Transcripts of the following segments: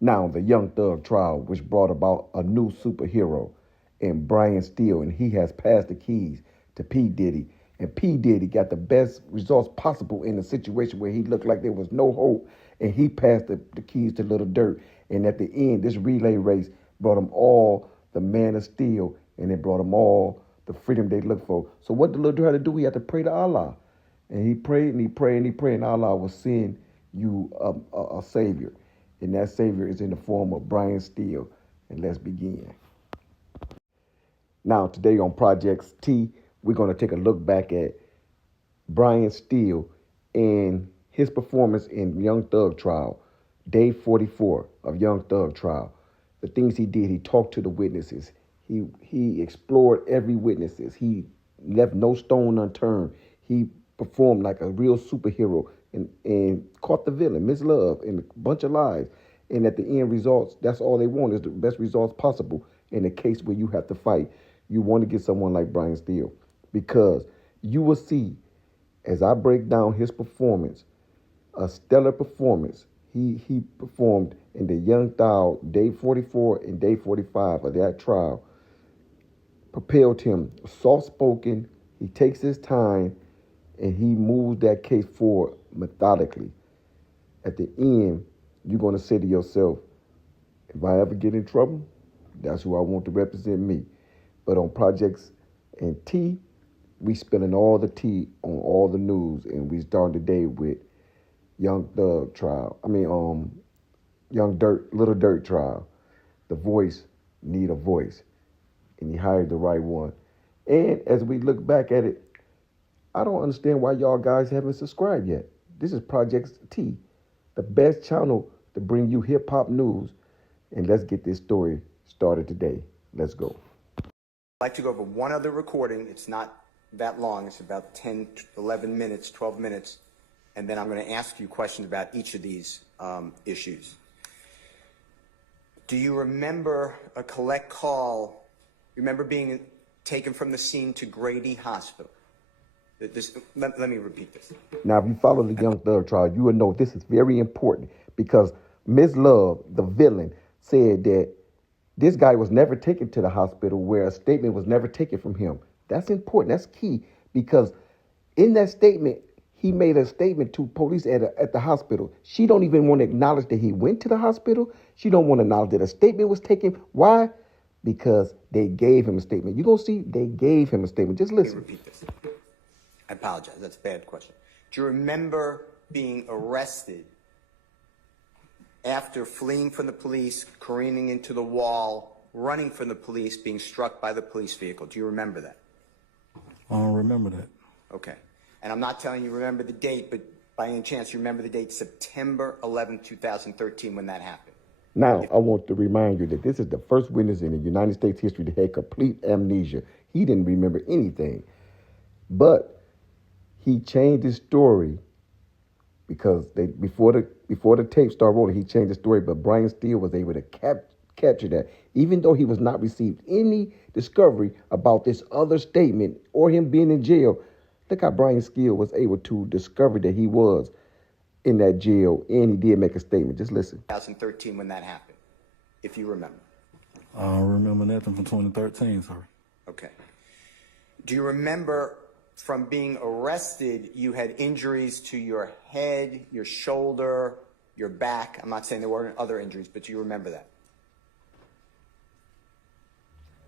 Now, the Young Thug trial, which brought about a new superhero in Brian Steele, and he has passed the keys to P. Diddy. And P. Diddy got the best results possible in a situation where he looked like there was no hope, and he passed the keys to Little Durk. And at the end, this relay race brought them all the man of steel, and it brought them all the freedom they looked for. So what did Little Durk have to do? He had to pray to Allah. And he prayed and he prayed and he prayed, and Allah will send you a savior. And that savior is in the form of Brian Steele. And let's begin. Now, today on Projects T, we're going to take a look back at Brian Steele and his performance in Young Thug trial, day 44 of Young Thug trial. The things he did, he talked to the witnesses. He explored every witnesses. He left no stone unturned. He performed like a real superhero and caught the villain, Miss Love, in a bunch of lies. And at the end results, that's all they want is the best results possible in a case where you have to fight. You want to get someone like Brian Steele because you will see as I break down his performance, a stellar performance. He performed in the Young Thug day 44 and day 45 of that trial. Propelled him, soft-spoken. He takes his time and he moves that case forward methodically. At the end, you're going to say to yourself, if I ever get in trouble, that's who I want to represent me. But on Projects and T, we spilling all the tea on all the news, and we starting the day with Young Thug trial. Young Durk, Little Durk trial. The voice need a voice, and he hired the right one. And as we look back at it, I don't understand why y'all guys haven't subscribed yet. This is Projects T, the best channel to bring you hip-hop news. And let's get this story started today. Let's go. I'd like to go over one other recording. It's not that long. It's about 10, 11 minutes, 12 minutes. And then I'm going to ask you questions about each of these issues. Do you remember a collect call? Remember being taken from the scene to Grady Hospital? Let me repeat this. Now, if you follow the Young Thug trial, you will know this is very important because Ms. Love, the villain, said that this guy was never taken to the hospital where a statement was never taken from him. That's important. That's key because in that statement, he made a statement to police at the hospital. She don't even want to acknowledge that he went to the hospital. She don't want to acknowledge that a statement was taken. Why? Because they gave him a statement. You're going to see they gave him a statement. Just listen. Let me repeat this. I apologize. That's a bad question. Do you remember being arrested after fleeing from the police, careening into the wall, running from the police, being struck by the police vehicle? Do you remember that? I don't remember that. Okay. And I'm not telling you remember the date, but by any chance you remember the date September 11, 2013 when that happened? Now, I want to remind you that this is the first witness in the United States history that had complete amnesia. He didn't remember anything. But he changed his story because before the tape started rolling, he changed the story. But Brian Steele was able to capture that, even though he was not received any discovery about this other statement or him being in jail. Look how Brian Steele was able to discover that he was in that jail, and he did make a statement. Just listen. 2013 when that happened, if you remember. I don't remember nothing from 2013, sir. Okay. Do you remember from being arrested, you had injuries to your head, your shoulder, your back? I'm not saying there weren't other injuries, but do you remember that?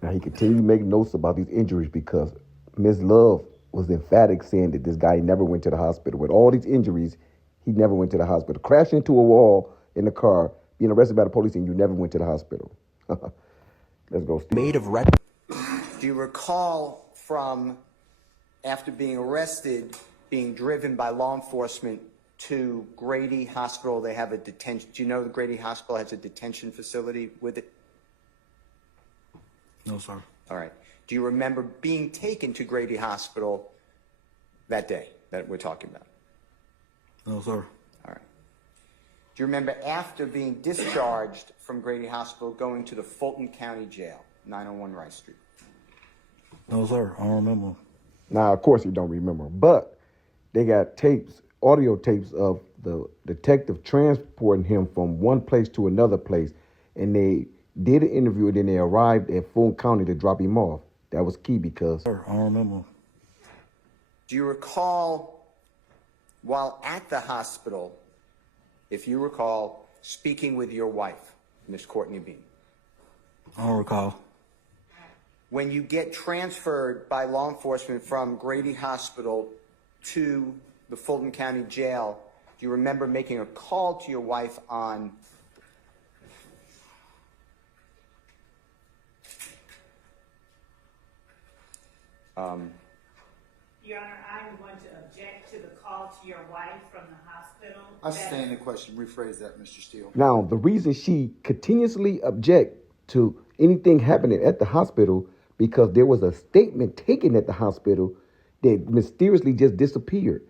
Now, he continued to make notes about these injuries because Ms. Love was emphatic saying that this guy never went to the hospital. With all these injuries, he never went to the hospital. Crashed into a wall in the car, being arrested by the police, and you never went to the hospital. Let's go, Steve. Made of record. Do you recall from after being arrested, being driven by law enforcement to Grady Hospital? They have a detention. Do you know the Grady Hospital has a detention facility with it? No, sir. All right. Do you remember being taken to Grady Hospital that day that we're talking about? No, sir. All right. Do you remember after being discharged from Grady Hospital going to the Fulton County Jail, 901 Rice Street? No, sir. I don't remember. Now, of course, you don't remember, but they got tapes, audio tapes of the detective transporting him from one place to another place, and they did an interview, and then they arrived at Fulton County to drop him off. That was key because Sir, I don't remember. Do you recall, while at the hospital, if you recall, speaking with your wife, Miss Courtney Bean? I don't recall. When you get transferred by law enforcement from Grady Hospital to the Fulton County Jail, do you remember making a call to your wife on Your Honor, I'm going to object to the call to your wife from the hospital. I stand the question. Rephrase that, Mr. Steele. now the reason she continuously object to anything happening at the hospital because there was a statement taken at the hospital that mysteriously just disappeared.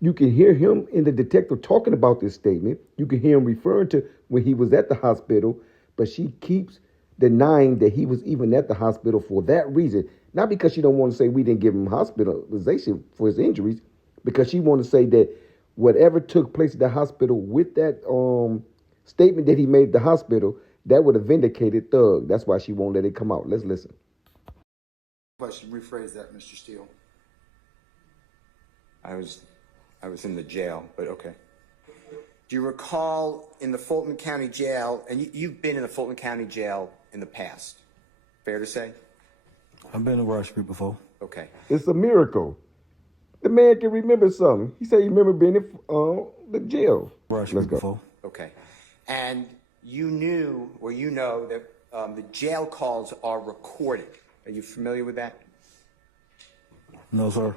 You can hear him and the detective talking about this statement. You can hear him referring to when he was at the hospital, but she keeps denying that he was even at the hospital for that reason. Not because she don't want to say we didn't give him hospitalization for his injuries, because she want to say that whatever took place at the hospital with that statement that he made at the hospital, that would have vindicated Thug. That's why she won't let it come out. Let's listen. Question. Rephrase that, Mr. Steele. I was in the jail, but okay. Do you recall in the Fulton County Jail, and you've been in the Fulton County Jail in the past, fair to say? I've been to Rush Street before. Okay. It's a miracle. The man can remember something. He said he remember being in the jail. Rush Let's Street go. before. Okay. And you knew, or you know, that the jail calls are recorded. Are you familiar with that? No, sir.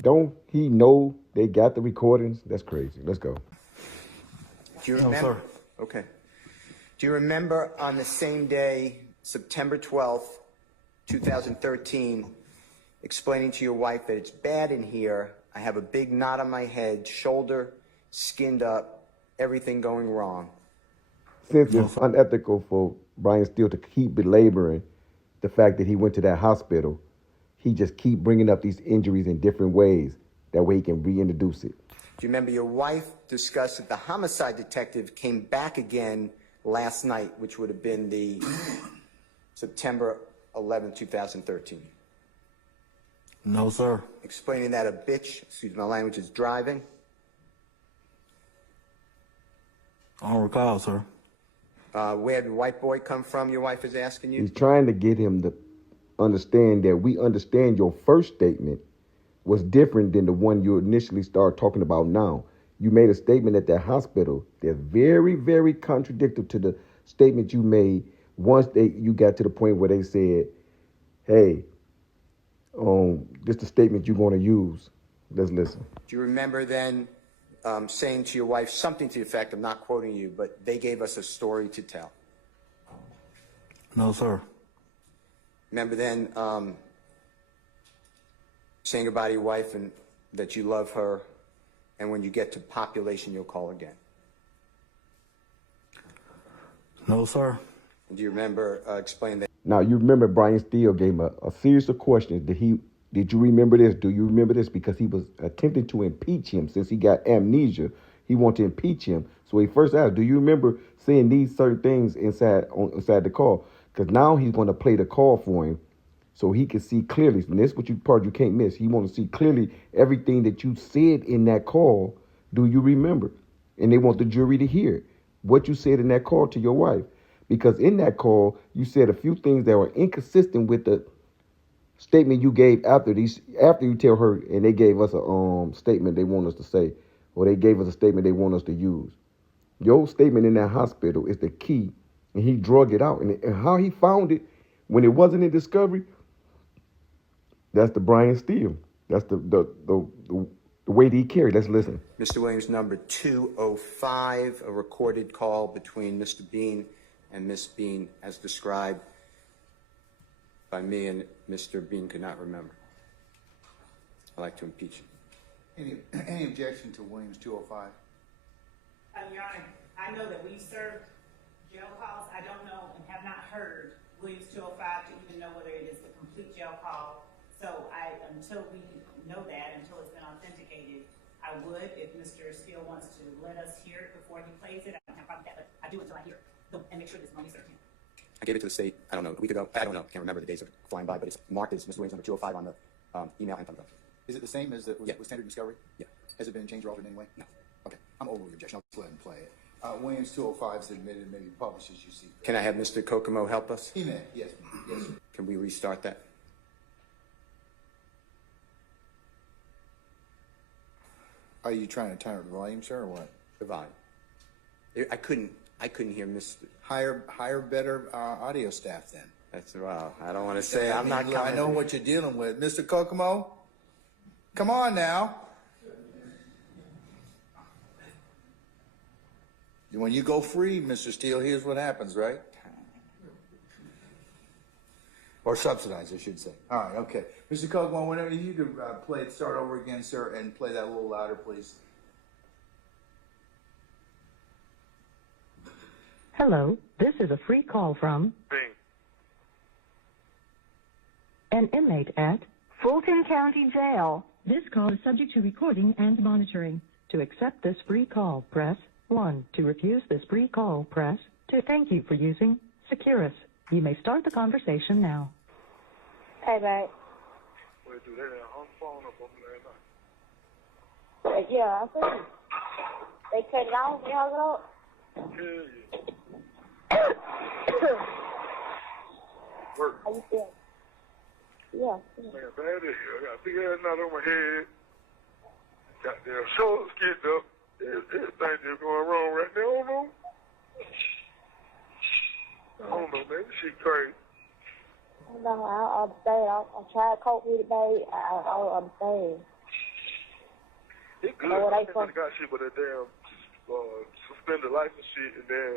Don't he know they got the recordings? That's crazy. Let's go. Do you No, remember? sir. Okay. Do you remember on the same day, September 12th, 2013, explaining to your wife that it's bad in here, I have a big knot on my head, shoulder skinned up, everything going wrong? Since it's unethical for Brian Steele to keep belaboring the fact that he went to that hospital, he just keep bringing up these injuries in different ways. That way he can reintroduce it. Do you remember your wife discussed that the homicide detective came back again last night, which would have been the September 11, 2013? No, sir. Explaining that a bitch, excuse my language, is driving? I don't recall, sir. Where did white boy come from, your wife is asking you? He's trying to get him to understand that we understand your first statement was different than the one you initially started talking about now. You made a statement at that hospital that's very, very contradictory to the statement you made once you got to the point where they said, hey, this is the statement you're going to use. Let's listen. Do you remember then saying to your wife something to the effect, I'm not quoting you, but they gave us a story to tell? No, sir. Remember then saying goodbye to your wife and that you love her, and when you get to population, you'll call again? No, sir. And do you remember explaining that? Now, you remember Brian Steele gave him a series of questions. Did you remember this? Do you remember this? Because he was attempting to impeach him. Since he got amnesia, he wanted to impeach him. So he first asked, do you remember saying these certain things inside the call? Because now he's going to play the call for him so he can see clearly. And this is what part you can't miss. He want to see clearly everything that you said in that call. Do you remember? And they want the jury to hear what you said in that call to your wife. Because in that call, you said a few things that were inconsistent with the statement you gave after you tell her, and they gave us a statement they want us to say, or they gave us a statement they want us to use. Your statement in that hospital is the key, and he drug it out. And how he found it when it wasn't in discovery, that's the Brian Steele. That's the way that he carried. Let's listen. Mr. Williams, number 205, a recorded call between Mr. Bean and Miss Bean as described by me, and Mr. Bean could not remember. I'd like to impeach him. Any objection to Williams 205? Your Honor, I know that we served jail calls. I don't know and have not heard Williams 205 to even know whether it is the complete jail call. So until we know that, until it's been authenticated, I I would if Mr. Steele wants to let us hear it before he plays it. I don't have a problem with that, but I do until I hear it and make sure there's money served him. I gave it to the state, I don't know, a week ago. I don't know, can't remember, the days are flying by, but it's marked as Mr. Williams number 205 on the email and thumbs up. Is it the same as it was Yeah. with standard discovery? Yeah. Has it been changed or altered in any way? No. Okay, I'm over the objection. I'll just go ahead and play it. Williams 205 is admitted, maybe published as you see. Can I have Mr. Kokomo help us? He may, yes, yes, sir. Can we restart that? Are you trying to turn up the volume, sir, or what? The volume. I couldn't hear Mr. Hire better audio staff then. That's well. I don't want to say I'm not I coming. know what you're dealing with. Mr. Kokomo, come on now. When you go free, Mr. Steele, here's what happens, right? Or subsidized, I should say. All right, okay. Mr. Kokomo, whenever you could play it, start over again, sir, and play that a little louder, please. Hello, this is a free call from Bing. an inmate at Fulton County Jail. This call is subject to recording and monitoring. To accept this free call, press 1. To refuse this free call, press 2. Thank you for using Securus. You may start the conversation now. Hey, babe. Wait, dude, they done hung the phone up on me last night. Yeah, I see. They cut it off, they hung it up. Hell yeah. How Work. you feeling? Yeah. Man, bad as hell. I got a big ass knot on my head. Goddamn shoulders skipped up. Everything just going wrong right now. I don't know, man. This shit crazy. No, I understand. I try to cope with it, babe. I don't understand. It's good. know what I I ain't got shit but that damn suspended life and shit, and then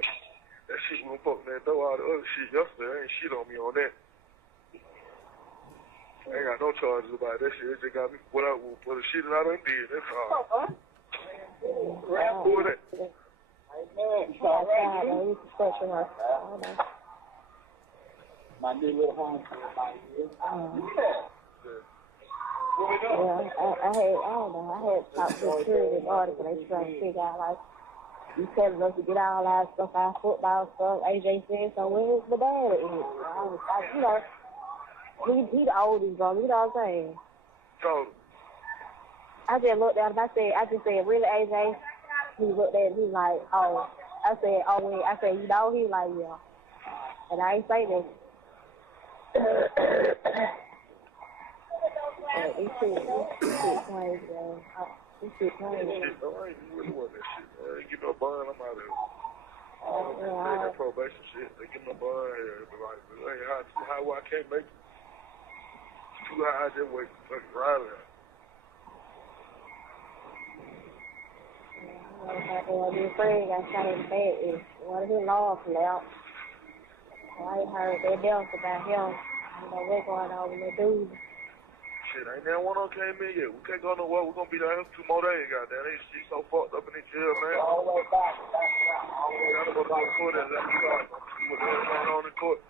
that shit we fucking that throw all the other shit yesterday. Ain't shit on me on that. I ain't got no charges about that shit. It just got me for the shit that I done did. That's all. Who was that? My new little home for everybody here. I had talked to security guard because they trying to figure out, like, you telling us to get all our stuff, our football stuff. AJ said, so where's the dad at? I was like, you know, he the oldest brother, you know what I'm saying? So, I just looked at him, I just said, really, AJ? He looked at me, he was like, oh. I said, oh, wait. I said, you know? He was like, yeah. And I ain't say that. This shit crazy, man. This shit crazy. shit, though, I ain't really want that shit. I ain't get no bond, I'm out of it. They that probation shit, they get no bond here. Like, hey, how I can't make it. It's too high, I just wait fucking right there. Well, my friend got shot in the back. Is one of his laws left. I ain't heard that else about him. You know what's going on with that dude. Shit, ain't that one on came in yet. We can't go nowhere. We're gonna be down here 2 more days, goddamn. They shit so fucked up in the jail, man. All the way back. Gotta go to the court and let me know what the hell's going on in court.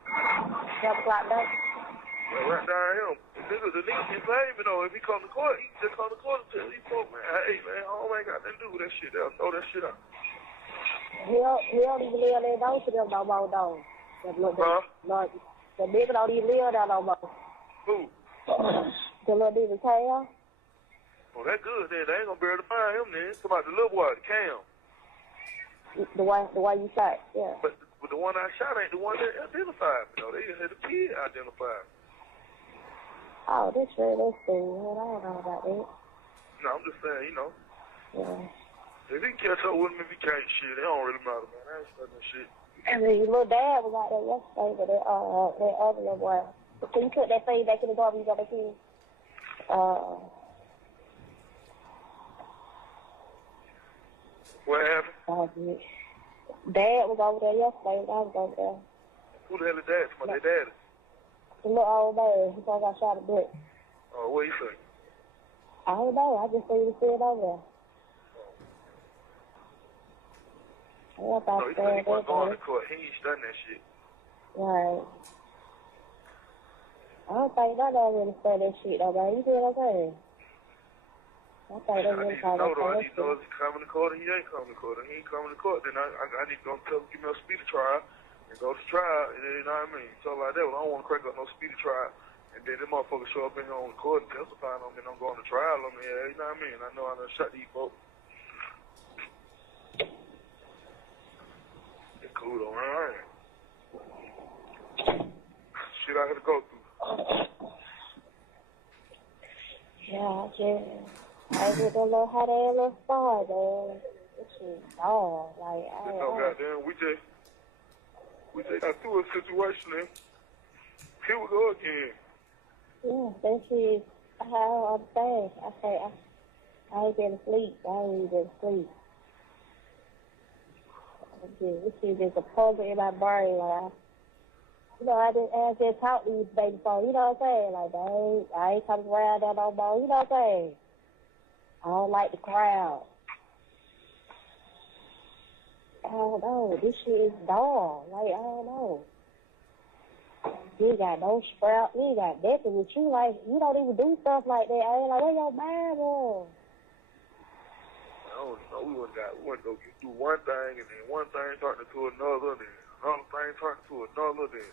7 o'clock back. Yeah, right down him. The nigga can blame me though. If he come to court, he just come to court and tell these folks, man, hey man, I ain't got nothing to do with that shit. They'll throw that shit out. He don't even live there down to them no more, though. The nigga don't even live there no more. Who? The little nigga Cam. Oh, that good then. They ain't gonna be able to find him then. Come out the little boy, the Cam. The way you shot, yeah. But the one I shot ain't the one that identified me though. They had the kid identified me. Oh, that's sure that's cool. I don't know about that. No, I'm just saying, you know. Yeah. If he catch up with me, if he can't shit, it don't really matter, man. I ain't studying that shit. And then your little dad was out there yesterday, but that other little boy. Can you put that thing back in the garbage you got back in? What happened? Dad was over there yesterday when I was over there. Who the hell is that? My daddy. The little old man, he thought I shot a brick. Oh, what you say? I don't know, I just seen him sitting over there. No, he said he wasn't going to court. He ain't studying that shit. Right. I don't think none of them really study that shit though, man. You see what I'm saying? I I thought they I really need to called know that though. I need to know for if he's coming to court or he ain't coming to court. If he ain't coming to court, then I need to go tell him give me a speedy trial and go to trial. You know what I mean? Something like that. Well, I don't want to crack up no speedy trial. And then them motherfuckers show up in on the court and testify on me and I'm going to trial on me. Yeah, you know what I mean? I know I done shot these folks. It's cool though, man. Shit I had to go through. Yeah, I just don't know how they look far, man. This shit dog. Like, You know, goddamn, we just got through a situation and here we go again. yeah, that shit, how I'm saying. I ain't been asleep. I ain't been asleep. This shit just a puzzle in my brain. Like, I just talk to these baby folks, you know what I'm saying? Like, I ain't coming around there no more, you know what I'm saying? I don't like the crowd. I don't know. This shit is dull. Like, I don't know. You ain't got no sprout. You ain't got nothing with you. Like, you don't even do stuff like that. I ain't like, where your Bible? I don't know. We went to go do one thing, and then one thing turned into another, then another thing turned into another, then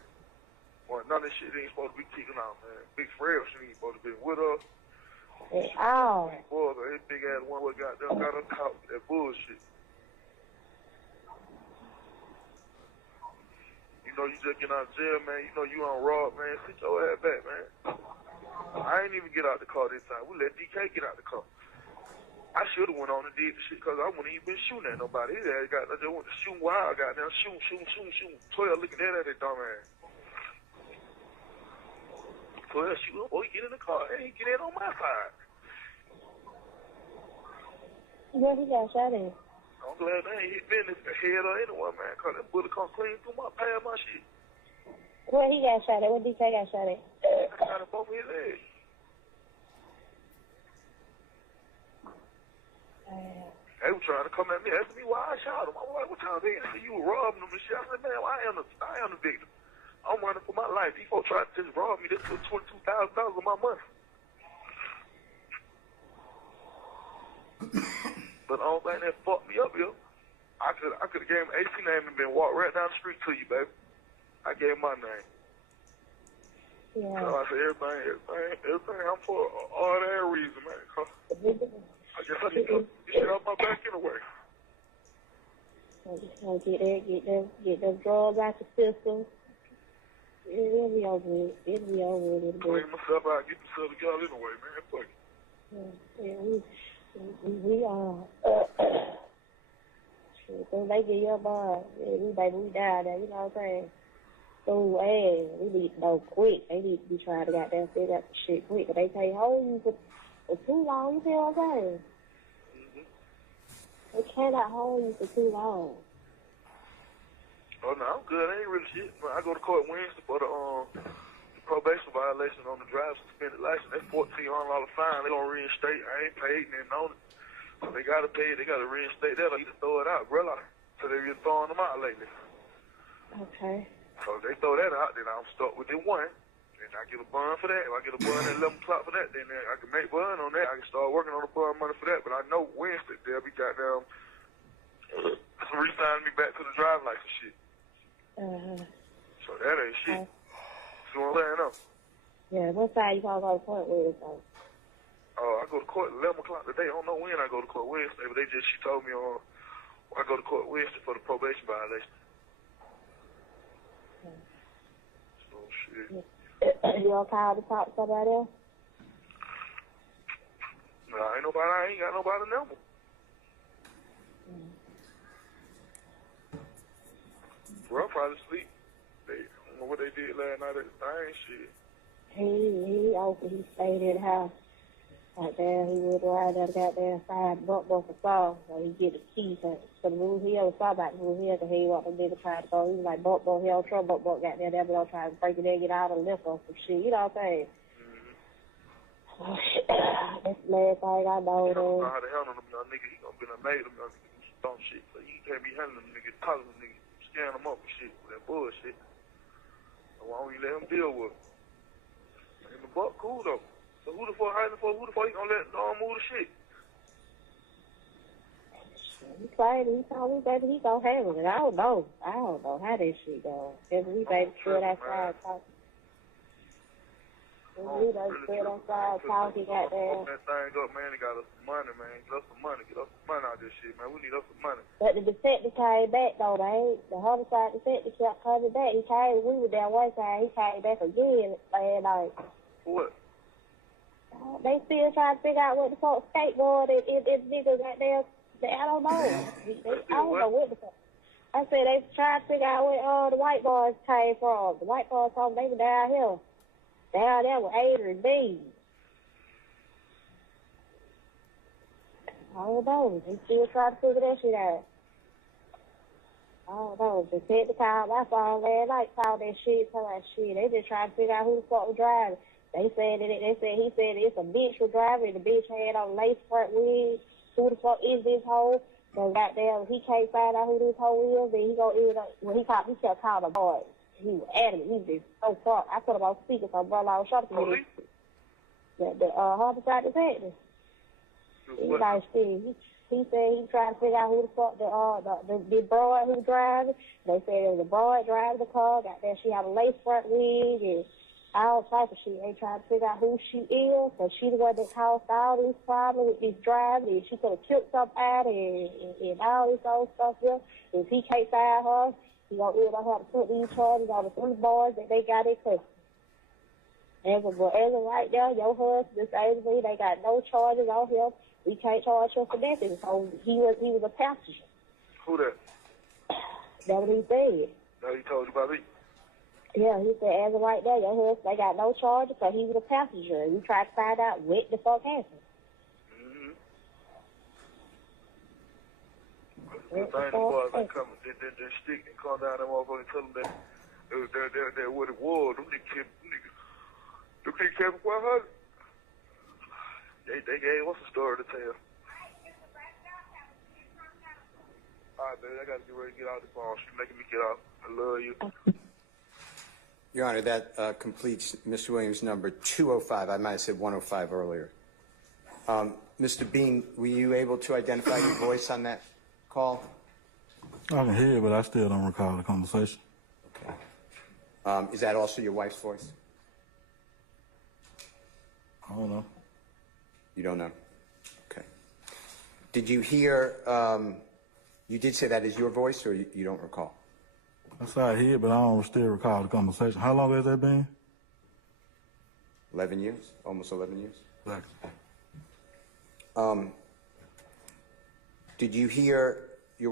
none of this shit ain't supposed to be kicking out, man. Big Fred shit ain't supposed to be with us. Ow. Boy, that big ass one what got us caught with that bullshit. You know, you just get out of jail, man. You know you on rob, man. Sit your ass back, man. I ain't even get out the car this time. We let DK get out the car. I should have went on and did the shit because I wouldn't even been shooting at nobody. His ass I just went to shoot wild, got down, shoot. 12 looking at that dumb ass. 12 shoot, boy, get in the car. Hey, get in on my side. Where he got shot at? I'm glad they ain't hit me in the head or anyone, man, because that bullet come clean through my past my shit. Where he got shot at? Where DK got shot at? I got him both his legs. They were trying to come at me, asking me why I shot him. I'm like, what y'all mean? They said, you were robbing them and shit. I said, man, I am the victim. I'm running for my life. These folks tried to just rob me. This was $22,000 of my money. But the only thing that fucked me up here, I could have gave him AC name and been walked right down the street to you, baby. I gave him my name. Yeah. So I said, everything I'm for all that reason, man. I guess I need to get shit off my back anyway. So just gonna get them drugs out the system. It'll be over with. It'll be over with. Clean myself out, get myself together anyway, man. Fuck it. Yeah, we are. So they get your bar. We die there, you know what I'm saying? So, hey, we need to know quick. They need to be trying to goddamn figure out the shit quick. But they can't hold you for too long, you feel what I'm saying? They cannot hold you for too long. Oh, no, I'm good. I ain't really shit. I go to court Wednesday for the probation violation on the drive suspended license. That's $1,400 fine. They gonna reinstate. I ain't paid and on it. So they gotta pay it. They gotta reinstate that or either throw it out, brother. So they've been throwing them out lately. Okay. So if they throw that out, then I'm stuck with the one. And I get a bond for that. If I get a bond at 11 o'clock for that, then I can make bond on that. I can start working on the bond money for that. But I know Wednesday they'll be goddamn re-signing me back to the driving license shit. So that ain't shit. See what I'm saying, though? Yeah, what side you gonna go to court with? I go to court at 11 o'clock today. I don't know when I go to court Wednesday, but she told me I go to court Wednesday for the probation violation. So, shit. You gonna call to talk to somebody else? No, I ain't got nobody number. Bro, I'm probably asleep. I don't know what they did last night at the thing, shit. He stayed in the house. Like there, he would ride that goddamn side buck for song, so he get the key for the move here. Was talking about the move here, because he wanted to try to go. He was like, buck, he on trouble, buck got there, they'll try to break it in, get out of the liquor or some shit. You know what I'm saying? That's the last thing I know. I don't know how to handle them, young nigga. He gonna be a made them, young nigga, do some dumb shit. So you can't be handling them niggas, talking to them niggas, scaring them up and shit with that bullshit. So why don't you let him deal with it? And the buck cool though. So who the fuck he gonna let move the shit? He claimed, he told me, baby, he gonna handle it. I don't know how this shit go. Cause we baby stood outside talking. We done stood outside talking, goddamn. Open that thing up, man. They got us some money, man. Get us some money. Get us some money out of this shit, man. We need us some money. But the detective came back, though, man. The homicide detective kept coming back. He came, we were there one time. He came back again last night. For what? They still trying to figure out what the fuck skateboard and niggas goddamn. I don't know. I don't know what the fuck. I said they trying to figure out where the white boys came from. The white boys told me they were down here. Down there with Adrian B. I don't know. They still trying to figure that shit out. I don't know. The detective called my phone last night, called that shit, told that shit. They just trying to figure out who the fuck was driving. He said it's a bitch was driving. The bitch had on lace front wig. Who the fuck is this hoe? So goddamn, he can't find out who this hoe is. Then he gonna end up when he kept calling the boy. He was adamant. He just so fuck. I put him on speaker so brother I was shot to me. The homicide detective. He like shit. He said he trying to figure out who the fuck the broad who driving. They said it was a broad driving the car. Goddamn, she had a lace front wig and all type of shit. They trying to figure out who she is, because she the one that caused all these problems with this driving, and she could have killed somebody and all this old stuff here. If he can't find her, he gonna end up having to put these charges on the three boys that they got in custody. As of right now, your husband, this agency, they got no charges on him. We can't charge him for nothing. So he was a passenger. Who that? That's what he said. No, he told you about me. Yeah, he said, as of right now, your husband, they got no charges, so he was a passenger. And we tried to find out what the fuck happened. Mm-hmm. The thing the boys that come, they stick and come down that motherfucker and tell them that what it was. Them niggas kept quite hard. They gave us a story to tell. All right, baby, I got to get ready to get out the phone. She's making me get out. I love you. Your Honor, that completes Mr. Williams' number 205. I might have said 105 earlier. Mr. Bean, were you able to identify your voice on that call? I can hear it, but I still don't recall the conversation. Okay. Is that also your wife's voice? I don't know. You don't know? Okay. Did you hear, you did say that is your voice, or you don't recall? That's how I hear it, but I don't still recall the conversation. How long has that been? 11 years? Almost 11 years? Exactly. Did you hear your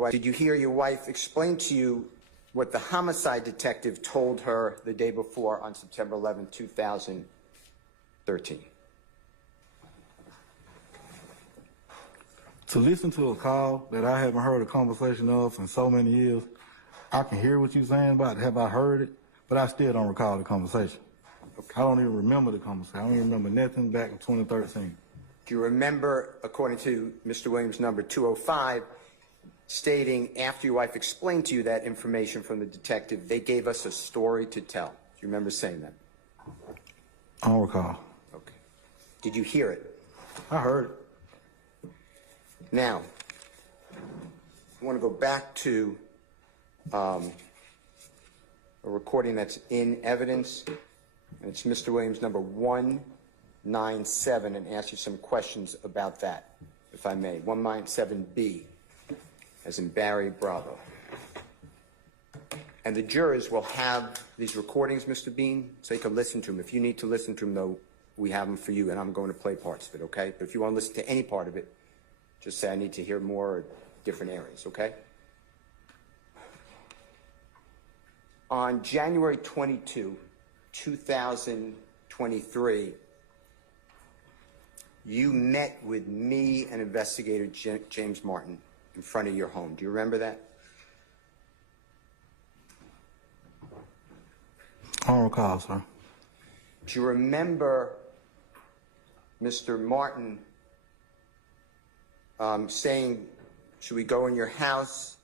wife explain to you what the homicide detective told her the day before on September 11, 2013? To listen to a call that I haven't heard a conversation of in so many years, I can hear what you're saying about it. Have I heard it? But I still don't recall the conversation. Okay. I don't even remember the conversation. I don't even remember nothing back in 2013. Do you remember, according to Mr. Williams' number 205, stating after your wife explained to you that information from the detective, they gave us a story to tell? Do you remember saying that? I don't recall. Okay. Did you hear it? I heard it. Now, I want to go back to a recording that's in evidence, and it's Mr. Williams' number 197, and ask you some questions about that, if I may. 197B, as in Barry Bravo. And the jurors will have these recordings, Mr. Bean, so you can listen to them. If you need to listen to them, though, we have them for you, and I'm going to play parts of it, okay? But if you want to listen to any part of it, just say I need to hear more different areas, okay? On January 22, 2023, you met with me and investigator James Martin in front of your home. Do you remember that? I don't recall, sir. Do you remember Mr. Martin saying, should we go in your house?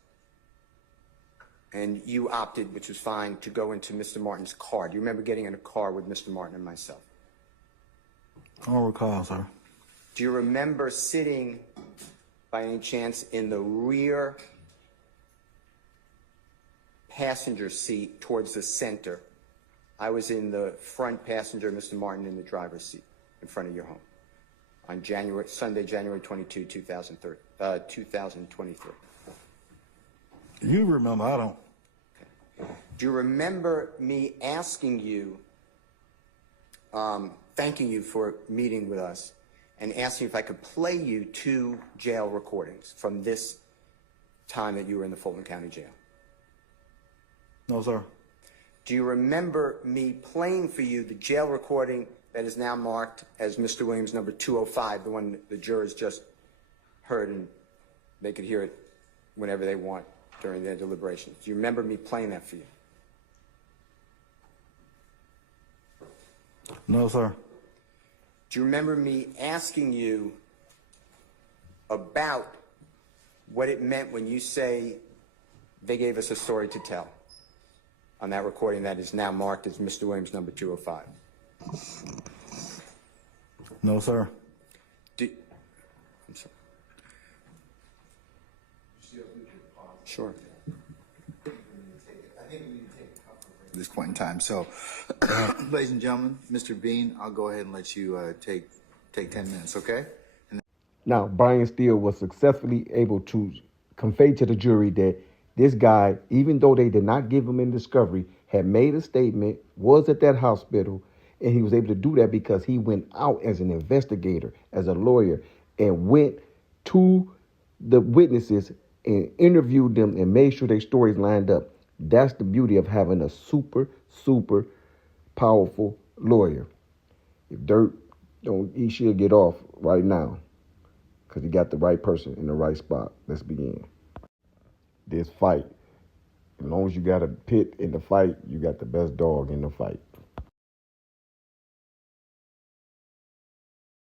And you opted, which was fine, to go into Mr. Martin's car. Do you remember getting in a car with Mr. Martin and myself? I don't recall, sir. Do you remember sitting by any chance in the rear passenger seat towards the center? I was in the front passenger, Mr. Martin in the driver's seat in front of your home on Sunday, January 22, 2023. You remember, I don't. Do you remember me asking you, thanking you for meeting with us, and asking if I could play you 2 jail recordings from this time that you were in the Fulton County Jail? No, sir. Do you remember me playing for you the jail recording that is now marked as Mr. Williams number 205, the one the jurors just heard, and they could hear it whenever they want during their deliberations? Do you remember me playing that for you? No, sir. Do you remember me asking you about what it meant when you say they gave us a story to tell on that recording that is now marked as Mr. Williams number 205? No, sir. I'm sorry. Sure. At this point in time. So, ladies and gentlemen, Mr. Bean, I'll go ahead and let you take 10 minutes, okay? Now, Brian Steele was successfully able to convey to the jury that this guy, even though they did not give him in discovery, had made a statement, was at that hospital, and he was able to do that because he went out as an investigator, as a lawyer, and went to the witnesses and interviewed them and made sure their stories lined up. That's the beauty of having a super, super powerful lawyer. If Durk he should get off right now because he got the right person in the right spot. Let's begin. This fight, as long as you got a pit in the fight, you got the best dog in the fight.